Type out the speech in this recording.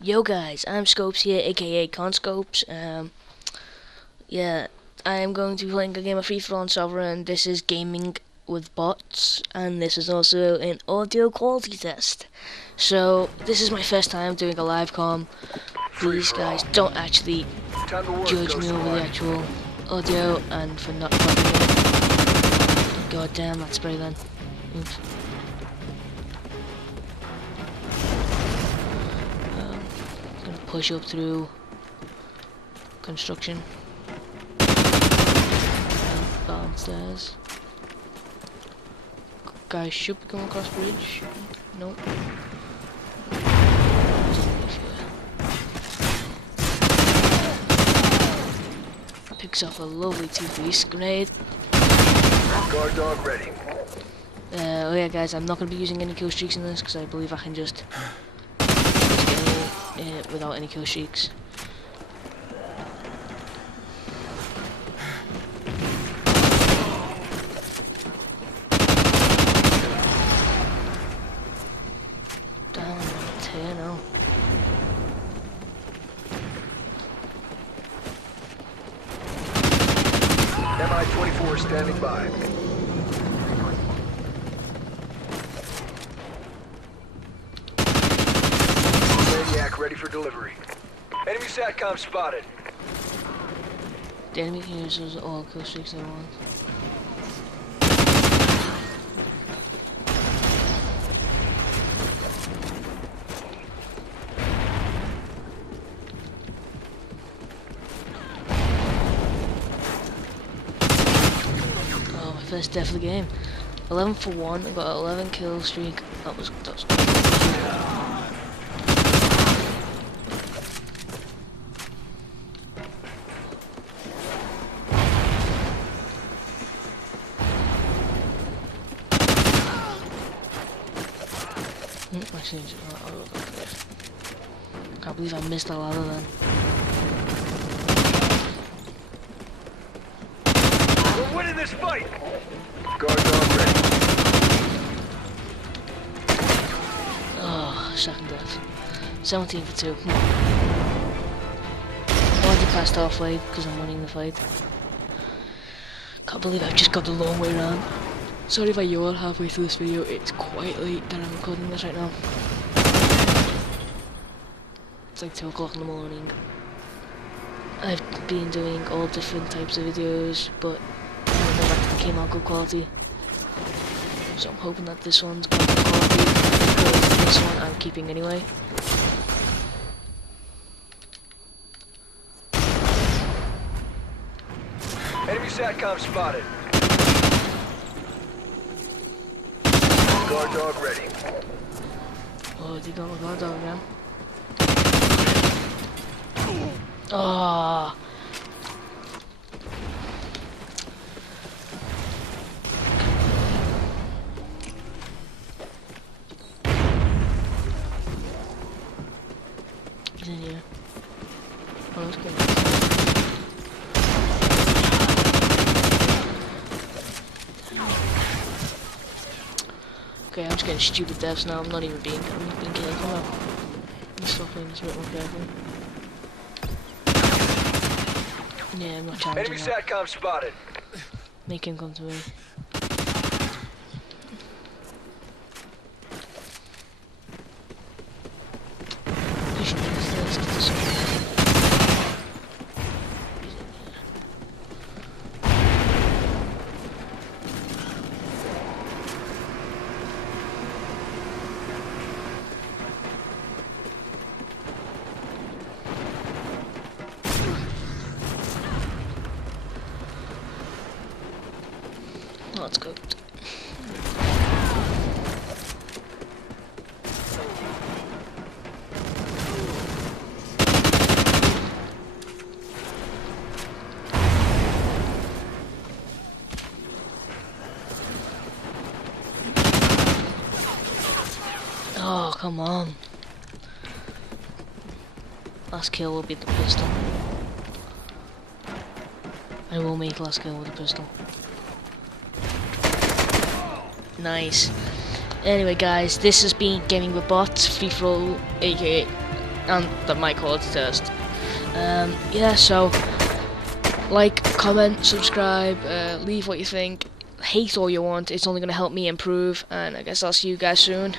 Yo guys, I'm Scopes here, aka Conscopes. Yeah, I'm going to be playing a game of Free For All on server, and this is gaming with bots, and this is also an audio quality test. So this is my first time doing a live com. Please guys, don't actually judge me over the actual audio and for not copying it. God damn, that spray then. Oops. Gonna push up through construction. Downstairs. Guys should be coming across bridge. Nope. Picks off a lovely two-piece grenade. Guard dog ready. Oh yeah guys, I'm not going to be using any kill streaks in this because I believe I can just get it without any kill streaks. Down here now. MI-24 standing by. Maniac ready for delivery. Enemy SATCOM spotted. The enemy uses all kill streaks they want. Oh, my first death of the game. 11 for 1, I got an 11 kill streak. That was good. I changed it. Can't believe I missed a ladder then. We're winning this fight. Guard dog ready. Oh, second death. 17 for 2. Come on. I wanted to pass halfway because I'm winning the fight. Can't believe I've just got the long way around. Sorry if I yawn halfway through this video, it's quite late that I'm recording this right now. It's like 2 o'clock in the morning. I've been doing all different types of videos, but none of them came out good quality. So I'm hoping that this one's got good quality, because this one I'm keeping anyway. Enemy SATCOM spotted. Guard dog ready. Oh, they got my guard dog again. Oh. He's in here. Oh, that's good. Okay, I'm just getting stupid deaths now. I'm not even being careful now. I'm stop playing this a bit more careful. Yeah, I'm not challenging Enemy that. SATCOM spotted. Make him come to me. You should use this to let's go. Oh, come on. Last kill will be the pistol. I will make last kill with the pistol. Nice. Anyway guys, this has been Gaming with Bots, Free For All, aka and the mic quality test. Yeah, so like, comment, subscribe, leave what you think, hate all you want. It's only going to help me improve, and I guess I'll see you guys soon.